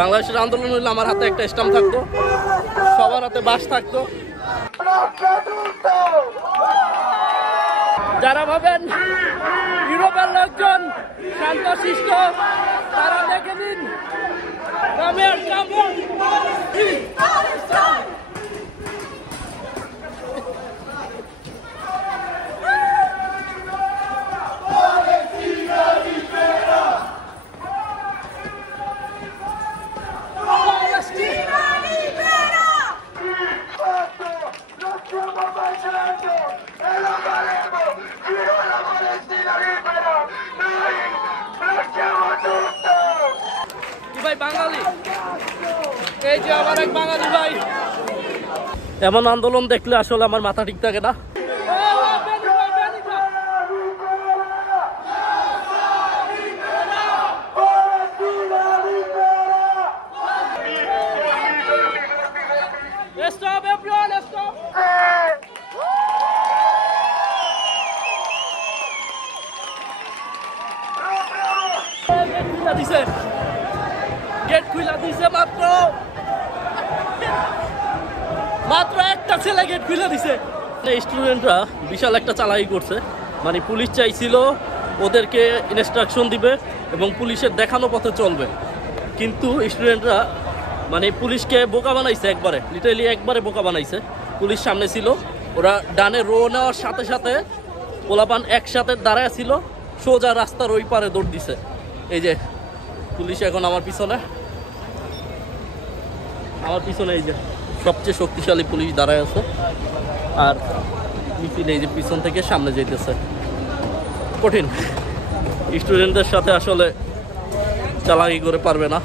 বাংলাদেশের আন্দোলন হইলে আমার হাতে একটা স্ট্যাম্প থাকতো, সবার হাতে বাস থাকতো। যারা ভাবেন ইউরোপের লোকজন শান্তশিষ্ট, তারা দেখে নিন ভাই বাঙালি, এই যে আমার এক বাঙালি ভাই। এমন আন্দোলন দেখলে আসলে আমার মাথা ঠিক থাকে না। গেট খুলে দিছে মাত্র একটা ছেলে গেট খুলে দিছে। স্টুডেন্টরা বিশাল একটা চালাকি করছে, মানে পুলিশ চাইছিল ওদেরকে ইনস্ট্রাকশন দিবে এবং পুলিশের দেখানো পথে চলবে, কিন্তু স্টুডেন্টরা মানে পুলিশকে বোকা বানাইছে, একবারে লিটারালি একবারে বোকা বানাইছে। পুলিশ সামনে ছিল, ওরা ডানে রো নেওয়ার সাথে সাথে পোলাপান একসাথে দাঁড়ায় ছিল, সোজা রাস্তার ওই পারে দৌড় দিছে। এই যে পুলিশ এখন আমার পিছনে এই যে সবচেয়ে শক্তিশালী পুলিশ দাঁড়ায় আছে, আর মিছিল এই যে পিছন থেকে সামনে যেতেছে। কঠিন, স্টুডেন্টদের সাথে আসলে চালাকি করে পারবে না।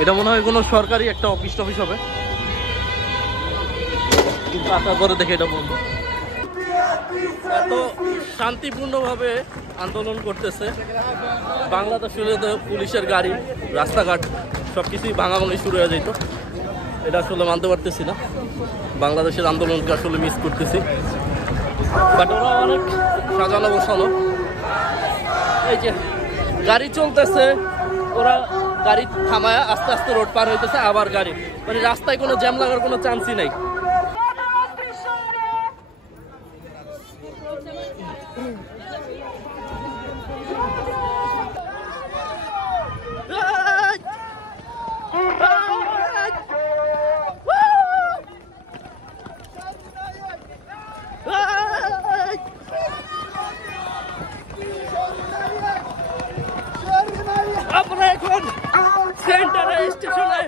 এটা মনে হয় কোনো সরকারি একটা অফিস টফিস হবে, কিন্তু তারপরে দেখে এটা বন্ধ। এত শান্তিপূর্ণভাবে আন্দোলন করতেছে, বাংলাদেশের পুলিশের গাড়ি, রাস্তাঘাট সবকিছুই ভাঙাভাঙি শুরু হয়ে যেত। এটা আসলে মানতে পারতেছি না, বাংলাদেশের আন্দোলনকে আসলে মিস করতেছি। বাট ওরা অনেক সাজানো গোছানো, এই যে গাড়ি চলতেছে, ওরা গাড়ি থামায় আস্তে আস্তে রোড পার হইতেছে, আবার গাড়ি, মানে রাস্তায় কোনো জ্যাম লাগার কোনো চান্সই নাই। আমরা এখন সেন্টারে স্টেশনে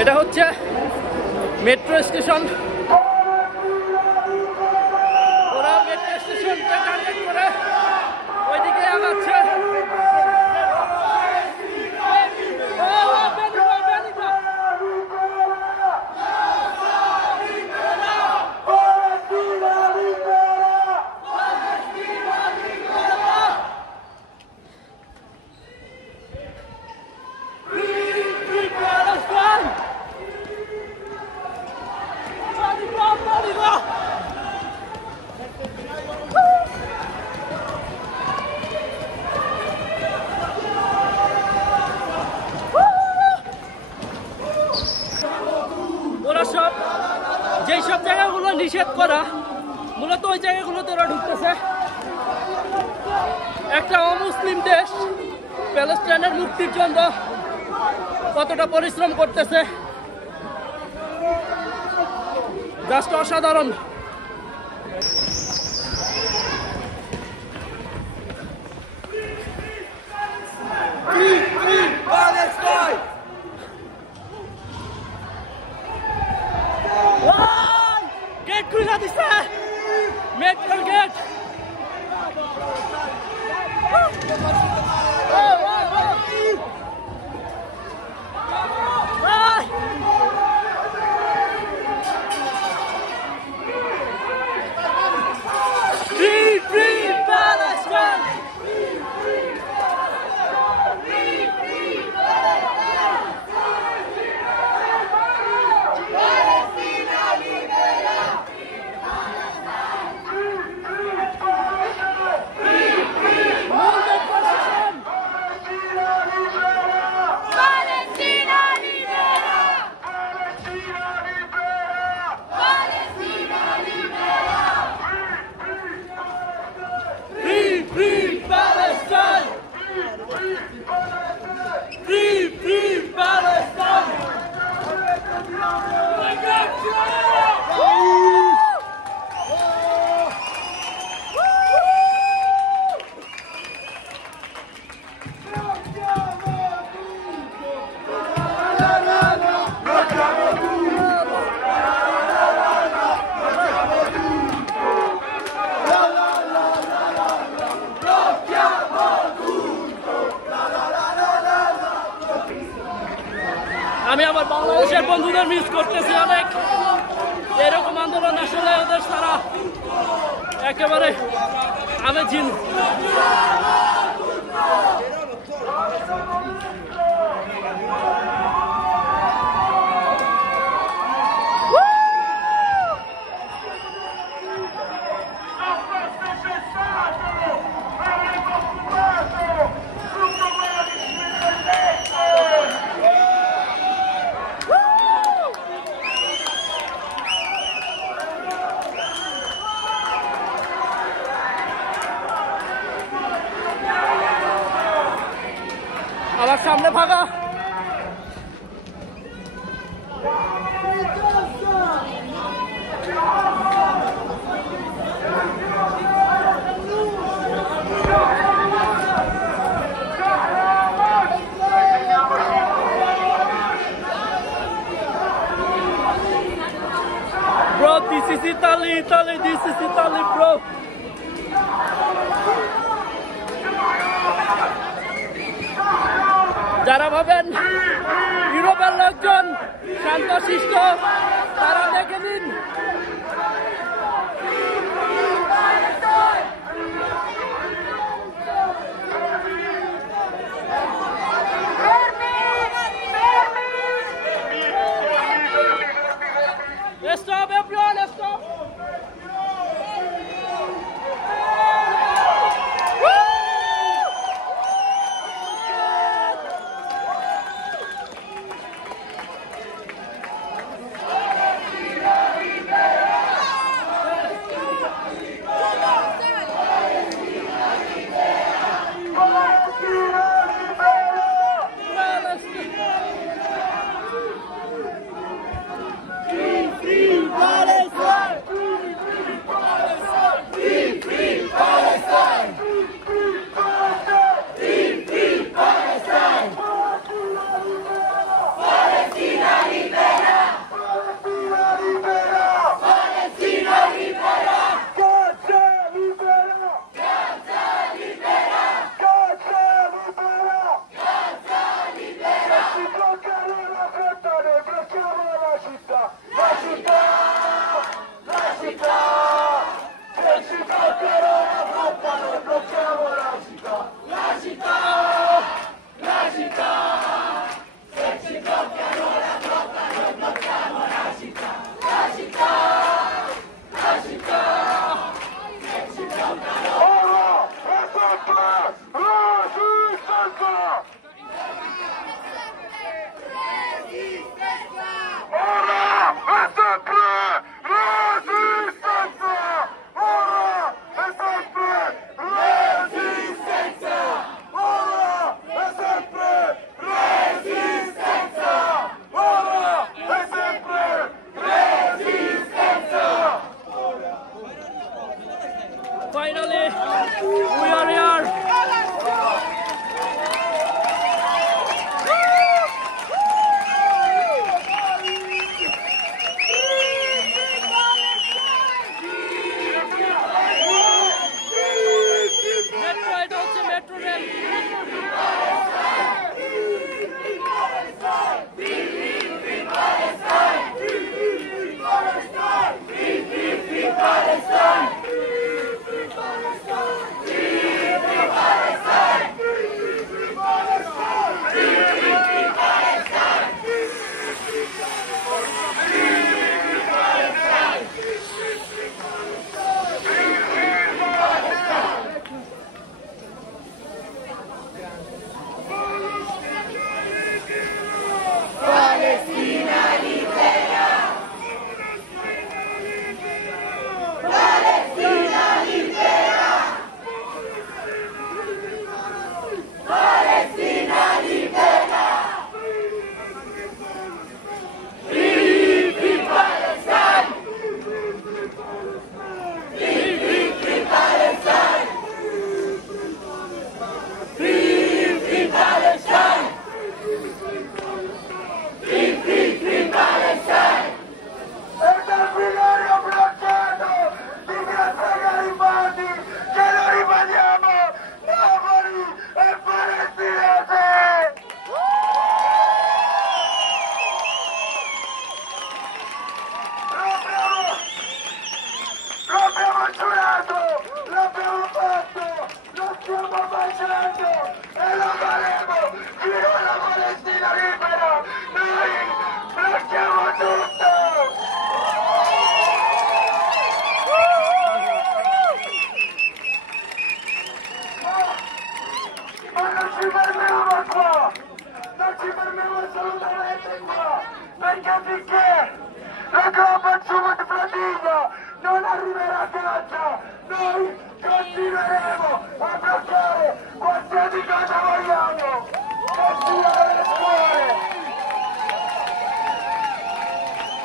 এটা হচ্ছে মেট্রো স্টেশন। ওরা মেট্রো স্টেশনটা টার্গেট করে ওইদিকে আগাচ্ছে। ওরা সব যেই সব জায়গাগুলো নিষেধ করা, মূলত ওই জায়গাগুলোতে ওরা ঢুকতেছে। একটা অমুসলিম দেশ প্যালেস্টাইনের মুক্তির জন্য কতটা পরিশ্রম করতেছে, জাস্ট অসাধারণ। গেট খুলে দিছে, মেট্রো গেট। আমি আমার বাংলাদেশের বন্ধুদের মিস করতেছি অনেক। এরকম আন্দোলন আসলে ওদের সারা একেবারে আমেজিং। আমার সামনে ভাগা। Bro, this is Italy, Italy, this is Italy, bro. যারা ভাবেন ইউরোপের লোকজন শান্তশিষ্ট, তারা দেখে নিন। Stop everyone, stop. perché finché la Globo Summit Flotilla non arriverà a piazza, noi continueremo a bloccare qualsiasi cosa vogliamo,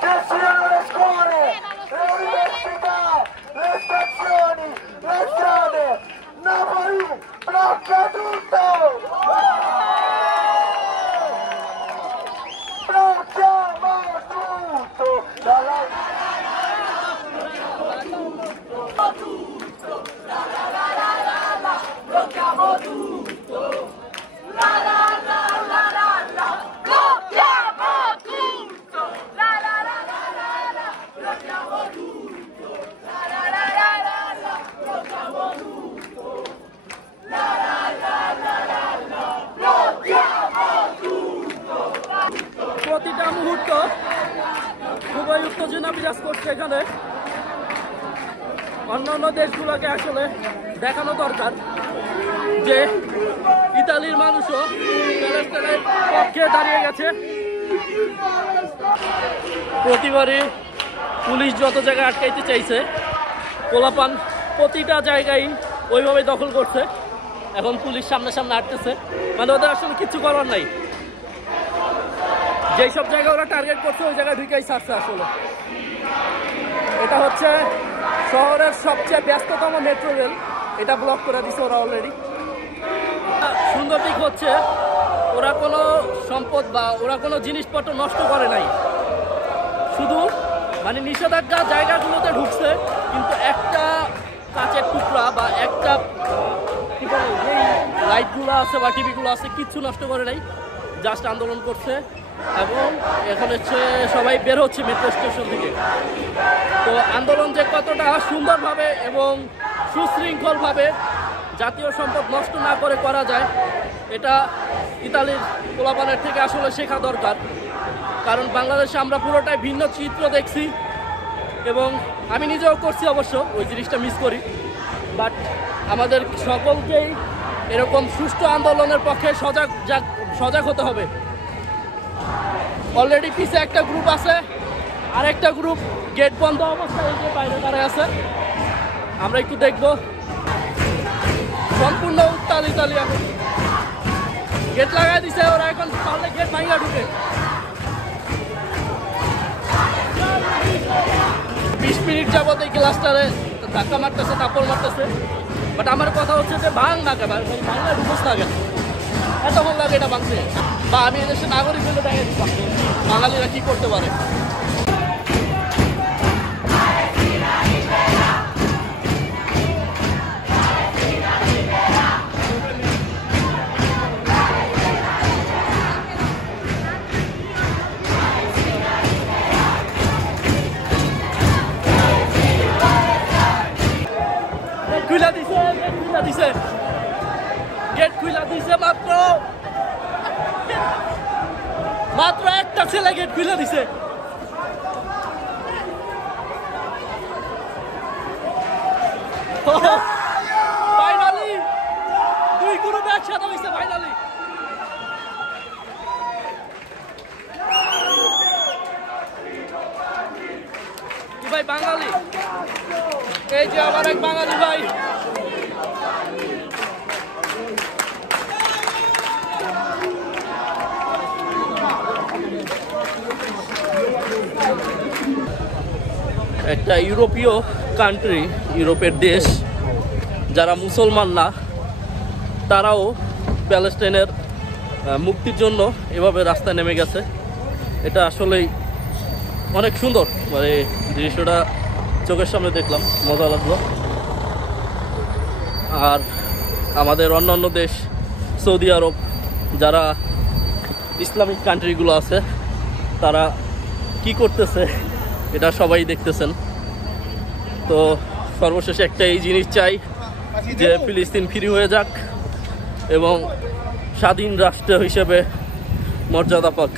che siano le scuole, le università, le stazioni, le strade. Napoli blocca tutto! Blocchiamo tutto! Blocchiamo tutto! La la la la la la! Blocchiamo tutto! La la la la la la! Blocchiamo tutto! La la la la la la! Blocchiamo tutto! La la la la la la! Blocchiamo tutto! প্রতিটা মুহূর্ত খুবই উত্তেজনা বিরাজ করছে এখানে। অন্যান্য দেশগুলোকে আসলে দেখানো দরকার যে ইতালির মানুষও প্যালেস্টাইনের পক্ষে দাঁড়িয়ে গেছে। প্রতিবারই পুলিশ যত জায়গায় আটকাইতে চাইছে, পোলাপান প্রতিটা জায়গায় ওইভাবে দখল করছে। এখন পুলিশ সামনে সামনে আটতেছে, মানে ওদের আসলে কিছু করার নাই। যেই সব জায়গায় ওরা টার্গেট করছে ওই জায়গায় ঢুকেই ছাড়ছে। আসলে এটা হচ্ছে শহরের সবচেয়ে ব্যস্ততম মেট্রো রেল, এটা ব্লক করে দিছে ওরা অলরেডি। সুন্দর দিক হচ্ছে ওরা কোনো সম্পদ বা ওরা কোনো জিনিসপত্র নষ্ট করে নাই, শুধু মানে নিষেধাজ্ঞা জায়গাগুলোতে ঢুকছে, কিন্তু একটা কাঁচের টুকরা বা একটা কি বলে যেই লাইটগুলো আছে বা টিভিগুলো আছে কিচ্ছু নষ্ট করে নাই, জাস্ট আন্দোলন করছে। এবং এখন হচ্ছে সবাই বের হচ্ছে মেট্রো স্টেশন থেকে। তো আন্দোলন যে কতটা সুন্দরভাবে এবং সুশৃঙ্খলভাবে জাতীয় সম্পদ নষ্ট না করে করা যায়, এটা ইতালির পোলাপানের থেকে আসলে শেখা দরকার। কারণ বাংলাদেশে আমরা পুরোটাই ভিন্ন চিত্র দেখছি, এবং আমি নিজেও করছি অবশ্য, ওই জিনিসটা মিস করি। বাট আমাদের সকলকেই এরকম সুষ্ঠু আন্দোলনের পক্ষে সজাগ হতে হবে। অলরেডি পিছে একটা গ্রুপ আছে, আরেকটা গ্রুপ গেট বন্ধ অবস্থায় যে বাইরে দাঁড়ায় আছে। আমরা একটু দেখব। সম্পূর্ণ উত্তাল ইতালি, এখন গেট লাগাই দিছে ওরা, এখন পারলে গেট ভাঙিয়া ঢুকে। 20 মিনিট যাবত এই গ্লাসটারে ধাক্কা মারতেছে, তাপড় মারতেছে। বাট আমার কথা হচ্ছে যে ভাঙ না কেন, ভাঙলে ঢুকোস না কেন, এতক্ষণ লাগে এটা ভাঙতে। বা আমি এদেশে নাগরিক বলে দেখে দিতাম বাঙালিরা কি করতে পারে। গেট খুলে দিছে মাত্র একটা ছেলে গেট খুলে দিছে। ফাইনালি দুই গ্রুপ একসাথে হয়েছে। ফাইনালি ভাই বাঙালি, এই যে আমার এক বাঙালি ভাই। একটা ইউরোপীয় কান্ট্রি, ইউরোপের দেশ, যারা মুসলমান না, তারাও প্যালেস্টাইনের মুক্তির জন্য এভাবে রাস্তায় নেমে গেছে। এটা আসলেই অনেক সুন্দর, মানে দৃশ্যটা চোখের সামনে দেখলাম, মজা লাগলো। আর আমাদের অন্যান্য দেশ, সৌদি আরব, যারা ইসলামিক কান্ট্রিগুলো আছে, তারা কি করতেছে এটা সবাই দেখতেছেন। তো সর্বশেষে একটা এই জিনিস চাই যে ফিলিস্তিন ফ্রি হয়ে যাক এবং স্বাধীন রাষ্ট্র হিসেবে মর্যাদা পাক।